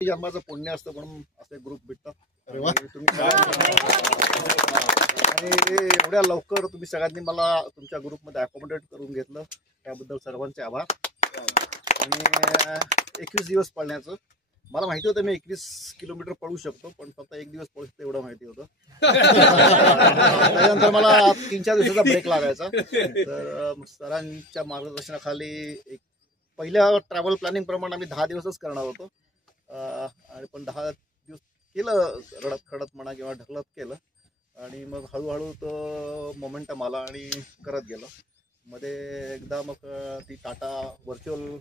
जन्माचं पुण्य असतं म्हणून असे ग्रुप भेटतात. तुम्ही आणि एवढ्या लवकर तुम्ही सगळ्यांनी मला तुमच्या ग्रुपमध्ये अकोमोडेट करून घेतलं त्याबद्दल सर्वांचे आभार. आणि 21 दिवस पळण्याचं मला माहिती होतं मी 21 किलोमीटर पळू शकतो, पण फक्त 1 दिवस पळू शकतो एवढं माहिती होतं. त्यानंतर मला 3-4 दिवसाचा ब्रेक लागायचा. तर सरांच्या मार्गदर्शनाखाली एक पहिल्या ट्रॅव्हल प्लॅनिंग प्रमाणे आम्ही 10 दिवसच करणार होतो. आणि पण 10 दिवस केलं रडत खडत म्हणा किंवा ढकलत केलं. आणि मग हळूहळू तो मोमेंटम आला आणि करत गेलो. मध्ये एकदा मग ती टाटा व्हर्च्युअल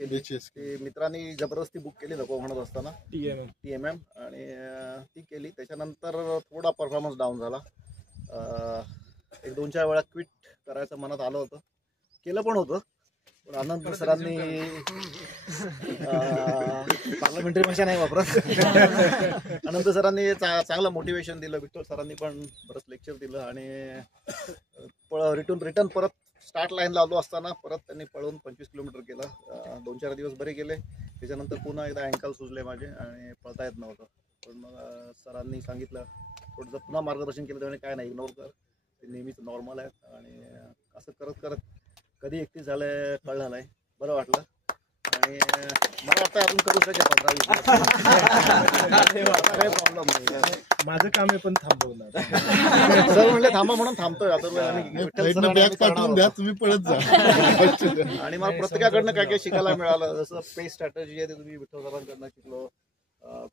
केली, ती मित्रांनी जबरदस्ती बुक केली नको म्हणत असताना TMM आणि ती केली. त्याच्यानंतर थोडा परफॉर्मन्स डाऊन झाला. 1-2 वेळा क्विट करायचं मनात आलं होतं, केलं पण होतं. पण अनंत सरांनी पार्लमेंटरी भाषा नाही वापरत. अनंत सरांनी चांगलं मोटिवेशन दिलं. विठ्ठल सरांनी पण बरंच लेक्चर दिलं. आणि रिटर्न परत स्टार्ट लाईनला आलो असताना परत त्यांनी पळून 25 किलोमीटर केलं. 2-4 दिवस बरे गेले. त्याच्यानंतर पुन्हा एकदा अँकल सुजले माझे आणि पळता येत नव्हतं. पण मग सरांनी सांगितलं, थोडंसं पुन्हा मार्गदर्शन केलं. त्यामुळे काय नाही, इग्नोर कर, ते नेहमीच नॉर्मल आहे. आणि असं करत करत कधी 31 झालं कळलं नाही, बरं वाटलं. आणि मला वाटतं अजून करू शकेल 15-20 काही प्रॉब्लेम नाही. माझं काम आहे पण थांबवणार. सर म्हणले थांबा म्हणून थांबतोय. तुम्ही पळत जा. आणि मला प्रत्येकाकडनं काय काय शिकायला मिळालं. जसं पेस स्ट्रॅटेजी आहे ते तुम्ही विठ्ठल सरांकडनं शिकलो.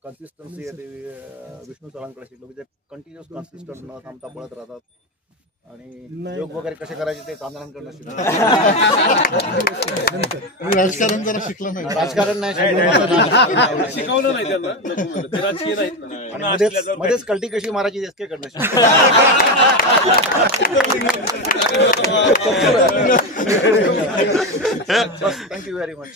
कन्सिस्टन्सी आहे ते विष्णू सरांकडे शिकलो, म्हणजे कंटिन्युअस कन्सिस्टंट न थांबता पळत राहतात. आणि योग वगैरे कसे करायचे ते कामगारांकडनं शिकलो. राजकारण जरा शिकलं नाही. राजकारण नाही शिकवलं नाही त्यांना, मध्येच कल्टी कशी मारायची SK कडनं शिकलो. Thank you very much.